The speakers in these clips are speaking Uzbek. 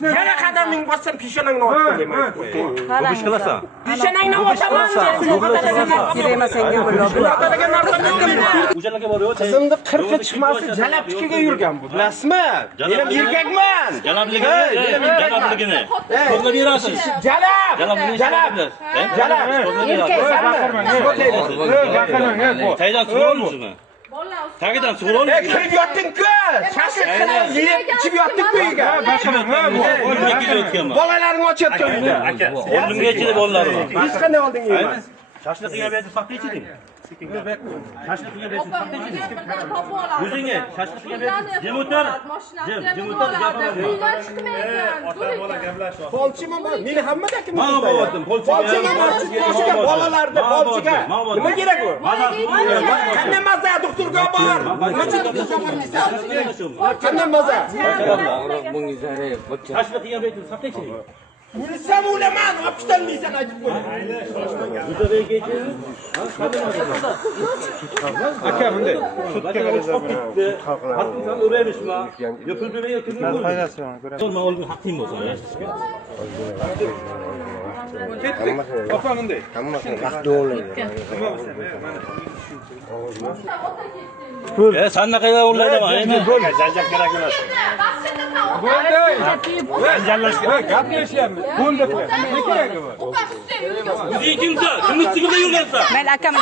Yana qadaming bossam peshonangni otib deyman. Ish qilasan. Peshonangni otaman. Kirema senga mulla. O'shalarga borib Qizimni 40 chiqmasdi, jalabchiga yurgan bu. Bilasizmi? Men erkakman. Jalabligini. Qo'lga berasiz. Jalab. Jalab. Taydan so'rolmizmi? Tagidan so'rolmiz. Kirib yotding-ku. Shashlik qilib yeb ichib yotding-ku uyga. Bolalaring ochyapti uyda. Oldimga ichida bolalar bor. Hech qanday olding yeyman. Shashlik qilgan berdi, paxta ichiding. Shashlik qilgan berdi, paxta ichiding. O'zingga shashlik qilgan berdi. Jim o'tir. Jim o'tir, gapirma. Ota bola gaplashib. Polchiman bor. Meni hammadaki Mana bo'lyaptim, polchiga bolalarni polchiga. Nima kerak u? Qanday maza doktorga bor. Qanday maza? Shashlik qilgan berdi, paxta ichiding. O'lsam o'laman, olib ketolmaysan aytib qo'y. Aka bunday sutga Haqqingni o'raymishmi? Yo pul bermay yo'qmi? foydasi yo'q. Men olgan haqqing bo'lsa, yashashga. Ketdik. Opa bunday. Hammasini vaqti o'ylaydi. Sandaqaga o'rlayman. Endi Janjal kerak emas. Bo'ldi. Janjallashga gaplashyapmiz. Bo'ldi. Ne kerak bu? o'zing kimsan? Kimni sigirda yurgansan? Men akamni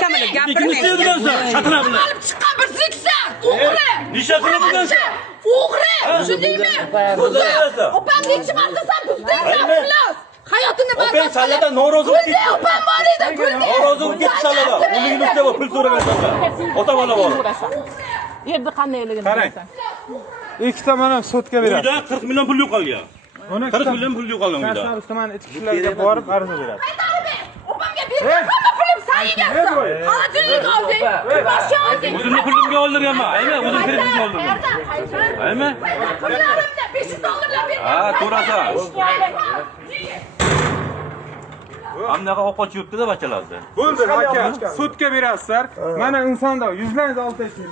Kimni gapirmang. yurgansan? Shatana bilan. Olib chiqqan bir ziksan. O'g'ri. Nishasini bo'lgansan? O'g'ri. Tushundingmi? Opam nechi marta san buzdingsan xullas. Hayotini Opang sallada norozi bo'lib ketdi. opam bor edi. Norozi bo'lib ketdi sallada. Uligimizda bor, pul so'ragansan. Ota-ona bor. Yerda qandayligini Qarang. Ikki tomon ham sotga beradi. Uyda 40 million pul yo'qolgan. 40 million pul yo'qolgan uyda. Kasab tuman ichki ishlarga borib ariza beradi. Opamga bergan hamma pulim san yegansan. Xolodilnik olding. Boshqa olding. O'zimni pulimga oldirganman. Aymi? O'zim kreditimga oldirdim. Aymi? Pullarimni 500 dollarlab bergan. Ha, to'rasan. Hamdaqa o'qoch yurtida bachalardi. Bo'ldi aka, sutga berasizlar. Mana insonda yuzlangiz oltaysiz.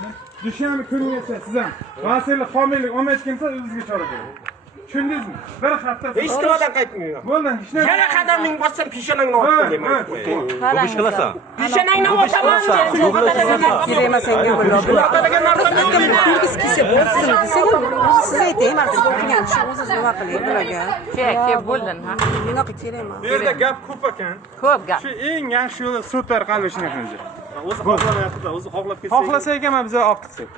Dushanba kunigacha siz ham vasiylik, homiylik olmay kelsa o'zingizga chora ko'ring. Tushundingizmi? Bir hafta Hech nimadan qaytmayman. bo'ldi, hech narsa. Yana qadaming bossam peshonangni otib deyman. Ish qilasan. Peshonangni otaman. Kirema senga mulla. Yurgis kelsa bo'lsin desangiz, siz ayting, men o'qigan shu o'zingiz nima qiling bularga. kerak bo'ldin ha. Bunaqa kirema. Bu yerda gap ko'p ekan. Ko'p gap. Shu eng yaxshi yo'li super qalb ishini qildi. O'zi xohlamayapti, o'zi xohlab ketsa. Xohlasak ham biz olib ketsak.